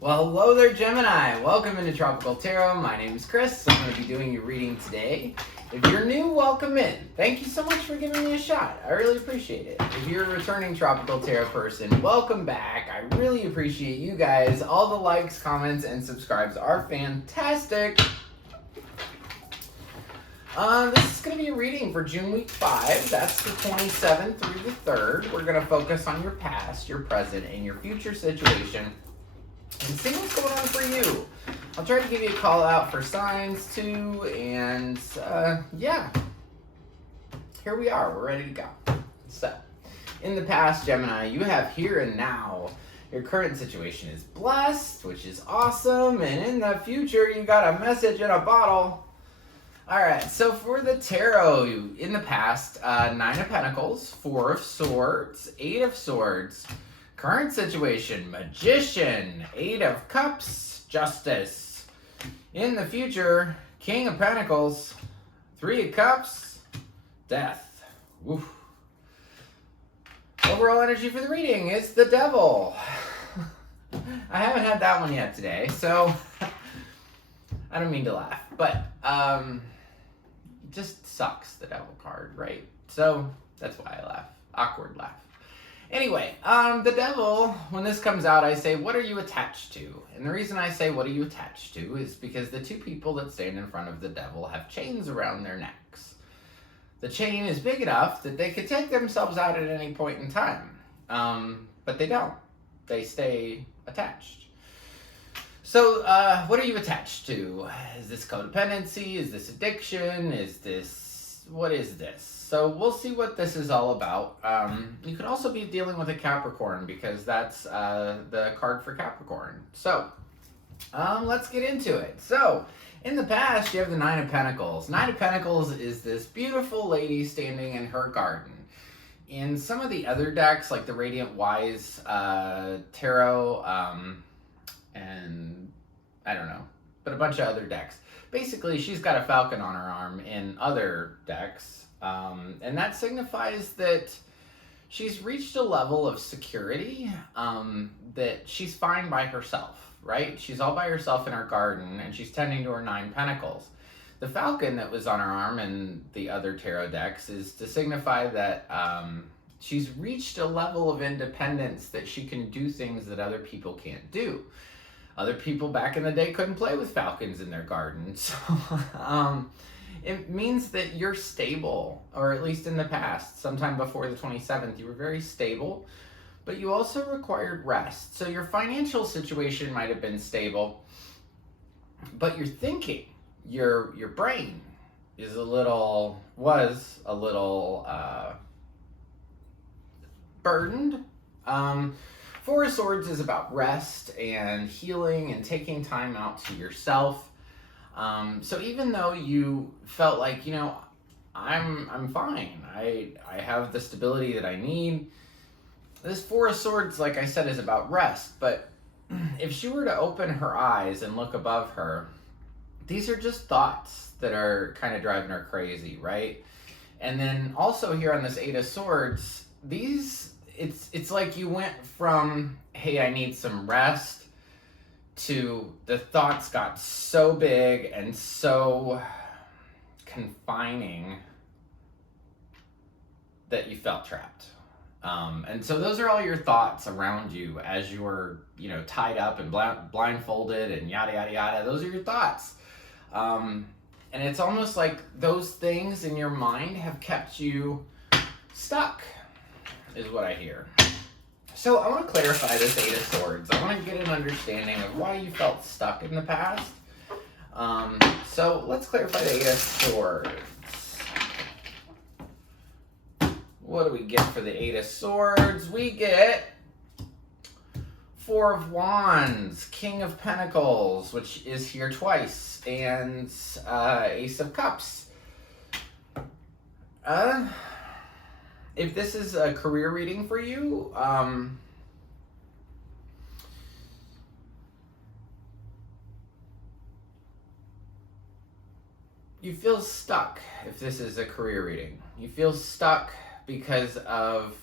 Well, hello there, Gemini. Welcome into Tropical Tarot. My name is Chris. I'm going to be doing your reading today. If you're new, welcome in. Thank you so much for giving me a shot. I really appreciate it. If you're a returning Tropical Tarot person, welcome back. I really appreciate you guys. All the likes, comments, and subscribes are fantastic. This is going to be a reading for June week 5. That's the 27th through the 3rd. We're going to focus on your past, your present, and your future situation and see what's going on for you. I'll try to give you a call out for signs too, and yeah, here we are. We're ready to go. So, in the past, Gemini, you have here and now. Your current situation is blessed, which is awesome, and in the future, you got a message in a bottle. All right, so for the tarot, in the past, 9 of Pentacles, 4 of Swords, 8 of Swords. Current situation, Magician, 8 of Cups, Justice. In the future, King of Pentacles, 3 of Cups, Death. Woo. Overall energy for the reading is the Devil. I haven't had that one yet today, so I don't mean to laugh, but it just sucks, the Devil card, right? So that's why I laugh. Awkward laugh. Anyway, the Devil, when this comes out, I say, what are you attached to? And the reason I say, what are you attached to, is because the two people that stand in front of the Devil have chains around their necks. The chain is big enough that they could take themselves out at any point in time. But they don't. They stay attached. So, what are you attached to? Is this codependency? Is this addiction? What is this? So we'll see what this is all about. You could also be dealing with a Capricorn because that's the card for Capricorn. So let's get into it. So in the past, you have the 9 of Pentacles. 9 of Pentacles is this beautiful lady standing in her garden. In some of the other decks, like the Radiant Wise Tarot, and I don't know, but a bunch of other decks. Basically, she's got a falcon on her arm in other decks. And that signifies that she's reached a level of security that she's fine by herself, right? She's all by herself in her garden, and she's tending to her 9 pentacles. The falcon that was on her arm in the other tarot decks is to signify that she's reached a level of independence that she can do things that other people can't do. Other people back in the day couldn't play with falcons in their garden, so it means that you're stable, or at least in the past, sometime before the 27th, you were very stable, but you also required rest. So your financial situation might have been stable, but your thinking, your brain was a little burdened. 4 of Swords is about rest and healing and taking time out to yourself. So even though you felt like, I'm fine, I have the stability that I need, this 4 of Swords, like I said, is about rest. But if she were to open her eyes and look above her, these are just thoughts that are kind of driving her crazy, right? And then also here on this 8 of Swords, it's like you went from, hey, I need some rest, to the thoughts got so big and so confining that you felt trapped. And so those are all your thoughts around you as you were, tied up and blindfolded and yada, yada, yada. Those are your thoughts. And it's almost like those things in your mind have kept you stuck, is what I hear. So I want to clarify this 8 of Swords. I want to get an understanding of why you felt stuck in the past. So let's clarify the 8 of Swords. What do we get for the 8 of Swords? We get 4 of Wands, King of Pentacles, which is here twice, and Ace of Cups. If this is a career reading for you, you feel stuck. If this is a career reading, you feel stuck because of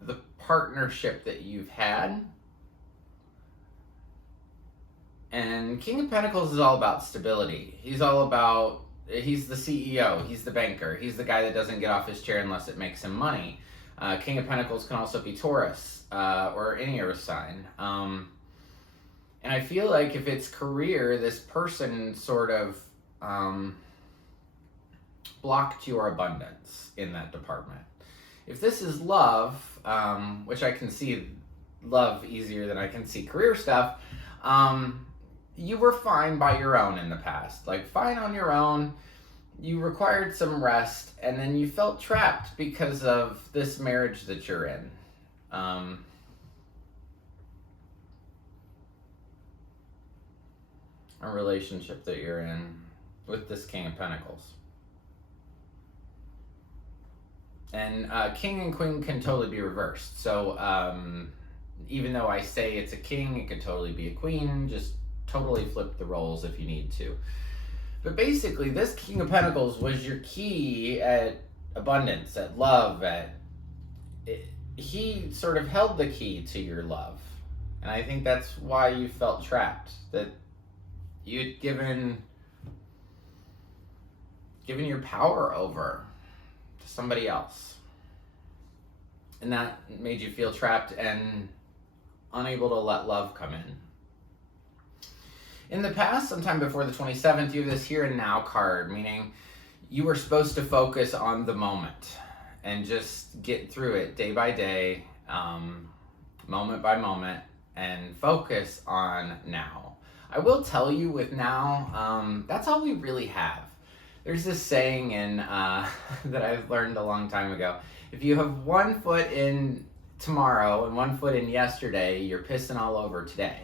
the partnership that you've had And King of Pentacles is all about stability. He's the CEO, he's the banker, he's the guy that doesn't get off his chair unless it makes him money. King of Pentacles can also be Taurus or any earth sign. And I feel like if it's career, this person sort of blocked your abundance in that department. If this is love, which I can see love easier than I can see career stuff, you were fine by your own in the past. Like, fine on your own. You required some rest, and then you felt trapped because of this marriage that you're in. A relationship that you're in with this King of Pentacles. And King and Queen can totally be reversed. So even though I say it's a king, it could totally be a queen. Just totally flip the roles if you need to. But basically, this King of Pentacles was your key at abundance, at love, he sort of held the key to your love. And I think that's why you felt trapped, that you'd given your power over to somebody else. And that made you feel trapped and unable to let love come in. In the past, sometime before the 27th, you have this here and now card, meaning you were supposed to focus on the moment and just get through it day by day, moment by moment, and focus on now. I will tell you with now, that's all we really have. There's this saying that I've learned a long time ago. If you have one foot in tomorrow and one foot in yesterday, you're pissing all over today.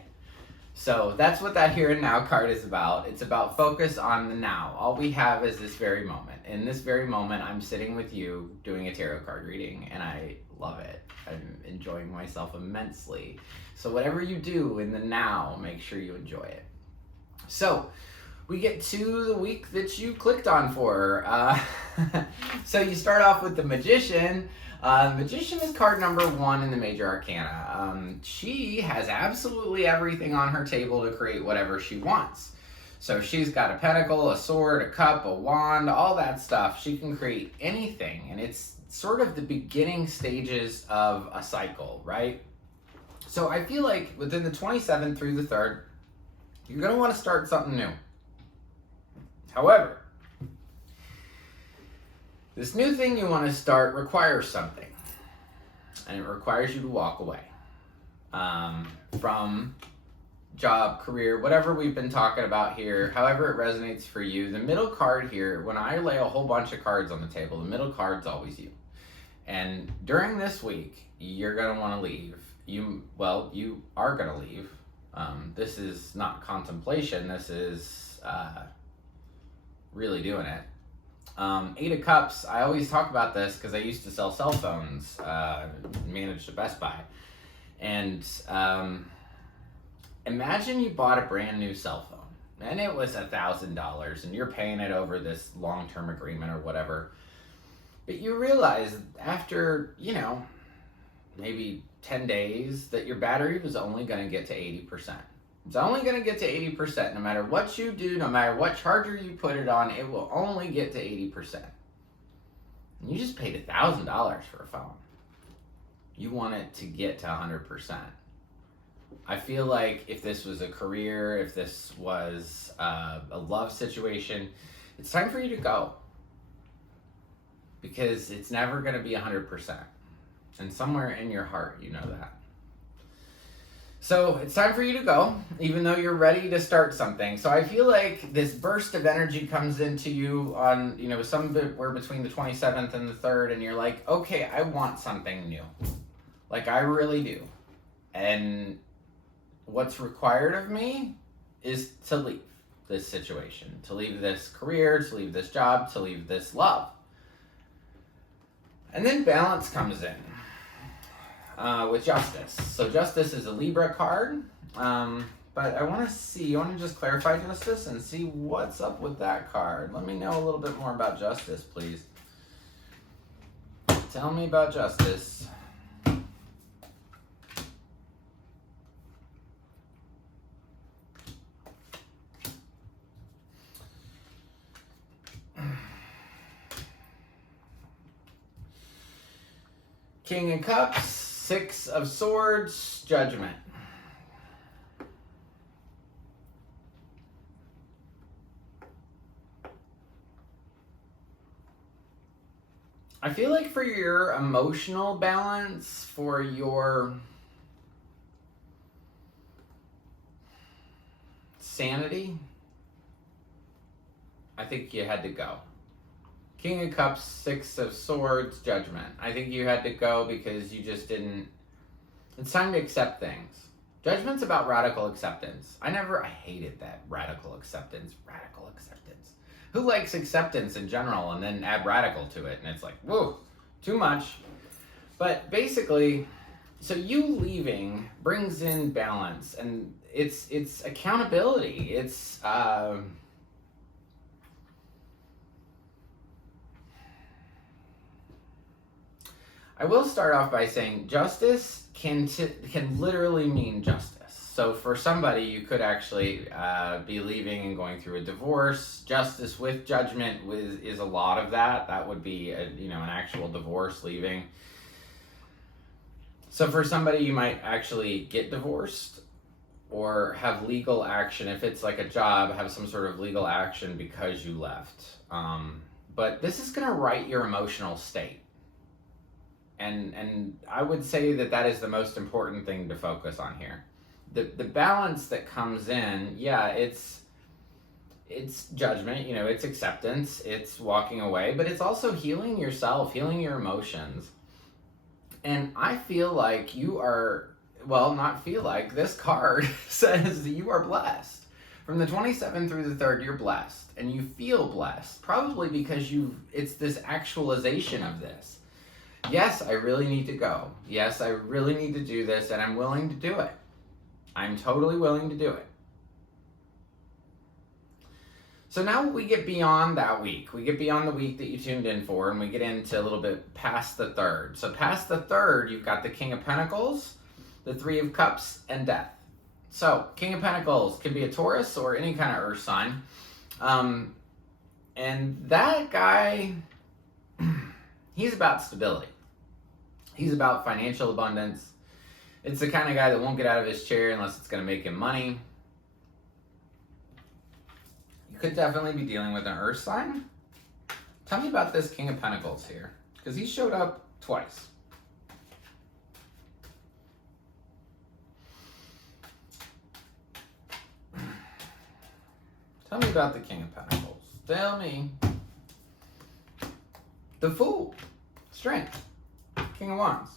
So that's what that here and now card is about. It's about focus on the now. All we have is this very moment. In this very moment, I'm sitting with you doing a tarot card reading, and I love it. I'm enjoying myself immensely. So whatever you do in the now, make sure you enjoy it. So we get to the week that you clicked on for. So you start off with the Magician. Magician is card number 1 in the Major Arcana. She has absolutely everything on her table to create whatever she wants. So she's got a pentacle, a sword, a cup, a wand, all that stuff. She can create anything, and it's sort of the beginning stages of a cycle, right? So I feel like within the 27th through the 3rd, you're going to want to start something new. However, this new thing you want to start requires something, and it requires you to walk away from job, career, whatever we've been talking about here, however it resonates for you. The middle card here, when I lay a whole bunch of cards on the table, the middle card's always you. And during this week, you're going to want to leave. You are going to leave. This is not contemplation. This is really doing it. 8 of Cups, I always talk about this because I used to sell cell phones, managed a Best Buy. And imagine you bought a brand new cell phone and it was $1,000 and you're paying it over this long-term agreement or whatever. But you realize after, maybe 10 days that your battery was only going to get to 80%. It's only going to get to 80%. No matter what you do, no matter what charger you put it on, it will only get to 80%. And you just paid $1,000 for a phone. You want it to get to 100%. I feel like if this was a career, if this was a love situation, it's time for you to go. Because it's never going to be 100%. And somewhere in your heart, you know that. So it's time for you to go, even though you're ready to start something. So I feel like this burst of energy comes into you on, somewhere between the 27th and the 3rd, and you're like, okay, I want something new. Like, I really do. And what's required of me is to leave this situation, to leave this career, to leave this job, to leave this love. And then balance comes in. With Justice. So Justice is a Libra card, but I want to just clarify Justice and see what's up with that card. Let me know a little bit more about Justice, please. Tell me about Justice. King of Cups, Six of Swords, Judgment. I feel like for your emotional balance, for your sanity, I think you had to go. King of Cups, Six of Swords, Judgment. I think you had to go because you just didn't... It's time to accept things. Judgment's about radical acceptance. I hated that. Radical acceptance. Radical acceptance. Who likes acceptance in general and then add radical to it? And it's like, whoa, too much. But basically, so you leaving brings in balance, and it's accountability. It's... I will start off by saying justice can literally mean justice. So for somebody, you could actually be leaving and going through a divorce. Justice with judgment is a lot of that. That would be an actual divorce, leaving. So for somebody, you might actually get divorced or have legal action. If it's like a job, have some sort of legal action because you left. But this is going to right your emotional state. And I would say that is the most important thing to focus on here. The balance that comes in, yeah, it's judgment, it's acceptance, it's walking away, but it's also healing yourself, healing your emotions. And I feel like you are, well, not feel like, this card says that you are blessed. From the 27th through the 3rd, you're blessed, and you feel blessed, probably because it's this actualization of this. Yes, I really need to go. Yes, I really need to do this, and I'm willing to do it. I'm totally willing to do it. So now we get beyond that week. We get beyond the week that you tuned in for, and we get into a little bit past the 3rd. So past the 3rd, you've got the King of Pentacles, the Three of Cups, and Death. So King of Pentacles can be a Taurus or any kind of earth sign. And that guy... he's about stability. He's about financial abundance. It's the kind of guy that won't get out of his chair unless it's going to make him money. You could definitely be dealing with an earth sign. Tell me about this King of Pentacles here, because he showed up twice. Tell me about the King of Pentacles. Tell me. The Fool. Strength. King of Wands.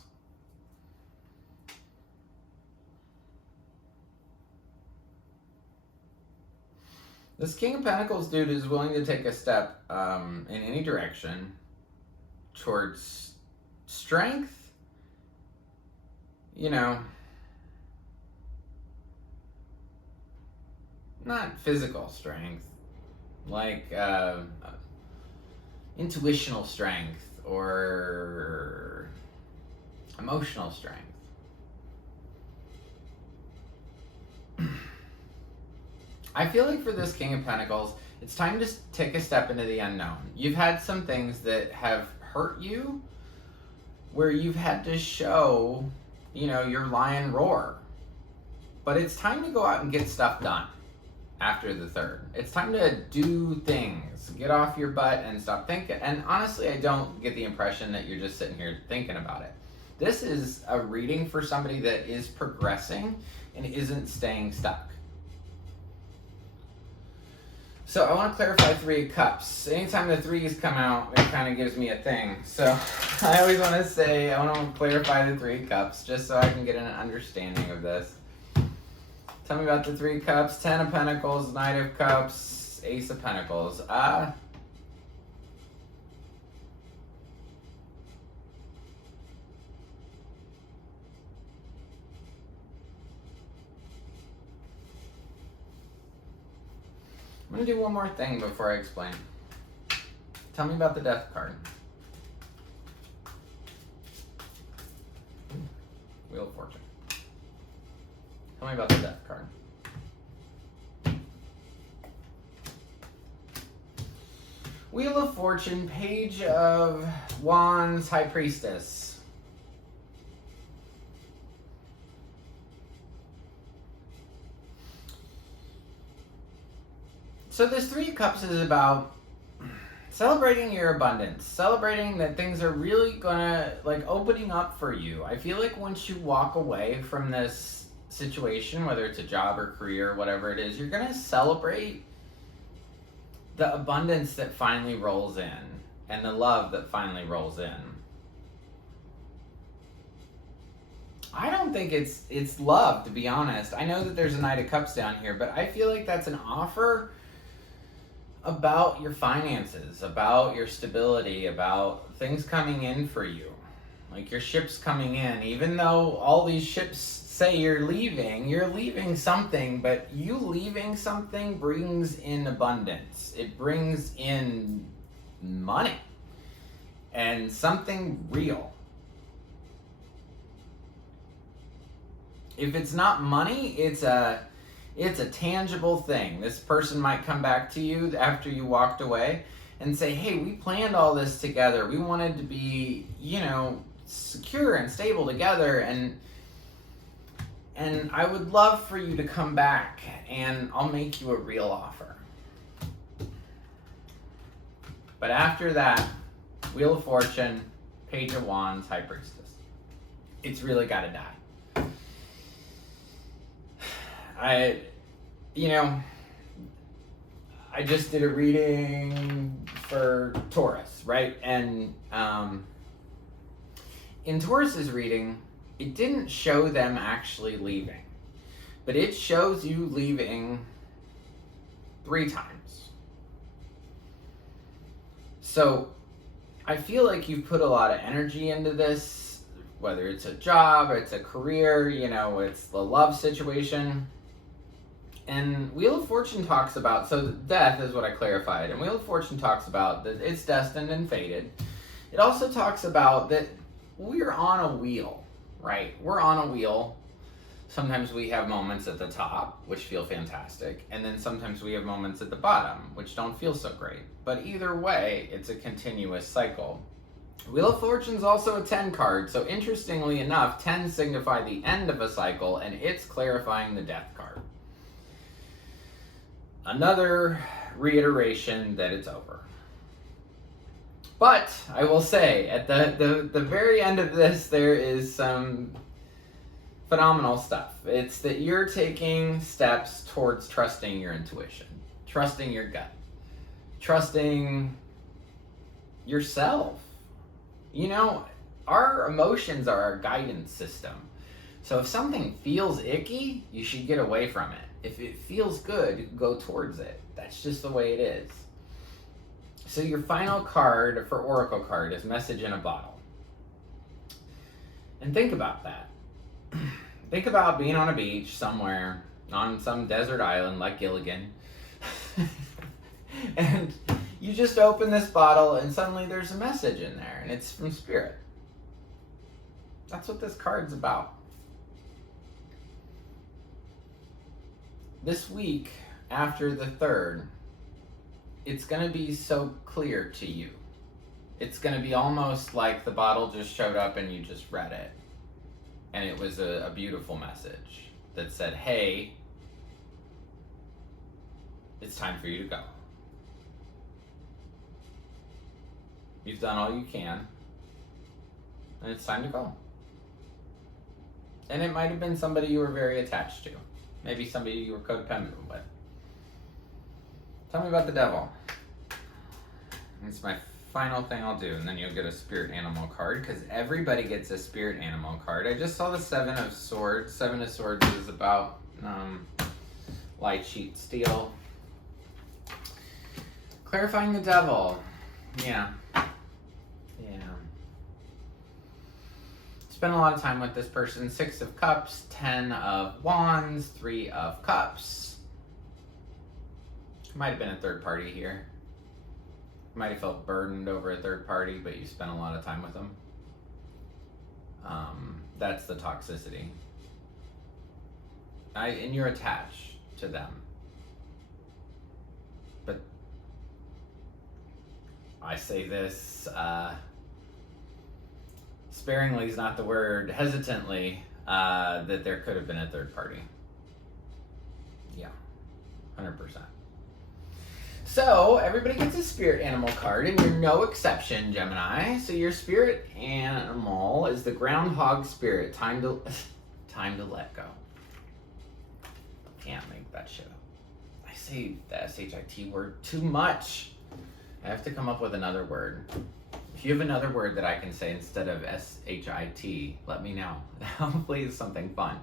This King of Pentacles dude is willing to take a step in any direction towards strength. Not physical strength, like intuitional strength or emotional strength. I feel like for this King of Pentacles, it's time to take a step into the unknown. You've had some things that have hurt you where you've had to show, your lion roar. But it's time to go out and get stuff done after the 3rd. It's time to do things. Get off your butt and stop thinking. And honestly, I don't get the impression that you're just sitting here thinking about it. This is a reading for somebody that is progressing and isn't staying stuck. So I want to clarify Three of Cups. Anytime the threes come out, it kind of gives me a thing. So I always want to say, I want to clarify the Three of Cups just so I can get an understanding of this. Tell me about the Three of Cups, Ten of Pentacles, Knight of Cups, Ace of Pentacles. I'm going to do one more thing before I explain. Tell me about the Death card. Wheel of Fortune. Tell me about the Death card. Wheel of Fortune, Page of Wands, High Priestess. So this Three of Cups is about celebrating your abundance, celebrating that things are really gonna, like, opening up for you. I feel like once you walk away from this situation, whether it's a job or career or whatever it is, you're gonna celebrate the abundance that finally rolls in and the love that finally rolls in. I don't think it's love, to be honest. I know that there's a Knight of Cups down here, but I feel like that's an offer about your finances, about your stability, about things coming in for you. Like your ship's coming in. Even though all these ships say you're leaving something, but you leaving something brings in abundance. It brings in money and something real. If it's not money, it's a tangible thing. This person might come back to you after you walked away and say, hey, we planned all this together. We wanted to be, secure and stable together, and I would love for you to come back and I'll make you a real offer. But after that, Wheel of Fortune, Page of Wands, High Priestess. It's really got to die. I just did a reading for Taurus, right? And in Taurus's reading, it didn't show them actually leaving, but it shows you leaving 3 times. So I feel like you've put a lot of energy into this, whether it's a job, it's a career, it's the love situation. And Wheel of Fortune talks about, so death is what I clarified, and Wheel of Fortune talks about that it's destined and fated. It also talks about that we're on a wheel, right? We're on a wheel. Sometimes we have moments at the top, which feel fantastic, and then sometimes we have moments at the bottom, which don't feel so great. But either way, it's a continuous cycle. Wheel of Fortune is also a 10 card, so interestingly enough, 10 signify the end of a cycle, and it's clarifying the death card. Another reiteration that it's over. But I will say, at the very end of this, there is some phenomenal stuff. It's that you're taking steps towards trusting your intuition, trusting your gut, trusting yourself. Our emotions are our guidance system. So if something feels icky, you should get away from it. If it feels good, go towards it. That's just the way it is. So your final card for Oracle card is Message in a Bottle. And think about that. Think about being on a beach somewhere, on some desert island like Gilligan. And you just open this bottle and suddenly there's a message in there, and it's from Spirit. That's what this card's about. This week, after the 3rd, it's going to be so clear to you. It's going to be almost like the bottle just showed up and you just read it. And it was a beautiful message that said, hey, it's time for you to go. You've done all you can, and it's time to go. And it might have been somebody you were very attached to. Maybe somebody you were codependent with. Tell me about the Devil. It's my final thing I'll do, and then you'll get a spirit animal card, because everybody gets a spirit animal card. I just saw the 7 of Swords. 7 of Swords is about light sheet steel. Clarifying the Devil. Yeah. Spend a lot of time with this person. 6 of Cups, 10 of Wands, 3 of Cups. Might have been a third party here. Might have felt burdened over a third party, but you spent a lot of time with them. That's the toxicity. And you're attached to them. But I say this, sparingly is not the word, hesitantly, that there could have been a third party. Yeah, 100%. So everybody gets a spirit animal card, and you're no exception, Gemini. So your spirit animal is the groundhog spirit. Time to let go. Can't make that shit up. I say the SHIT word too much. I have to come up with another word. If you have another word that I can say instead of SHIT, let me know. Hopefully it's something fun.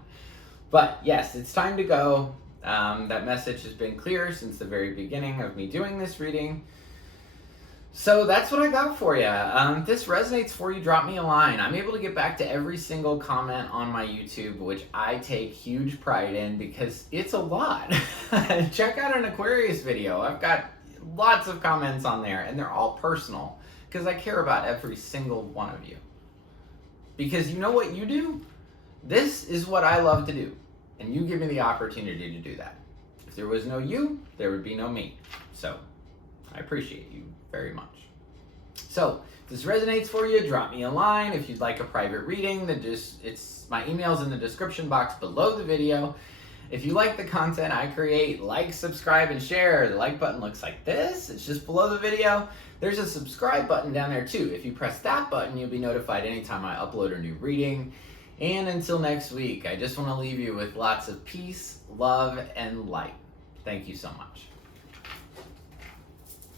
But yes, it's time to go. That message has been clear since the very beginning of me doing this reading. So that's what I got for you. If this resonates for you, drop me a line. I'm able to get back to every single comment on my YouTube, which I take huge pride in because it's a lot. Check out an Aquarius video. I've got lots of comments on there, and they're all personal because I care about every single one of you. Because you know what you do? This is what I love to do. And you give me the opportunity to do that. If there was no you, there would be no me. So I appreciate you very much. So if this resonates for you, drop me a line. If you'd like a private reading, my email's in the description box below the video. If you like the content I create, like, subscribe, and share. The like button looks like this. It's just below the video. There's a subscribe button down there too. If you press that button, you'll be notified anytime I upload a new reading. And until next week, I just want to leave you with lots of peace, love, and light. Thank you so much.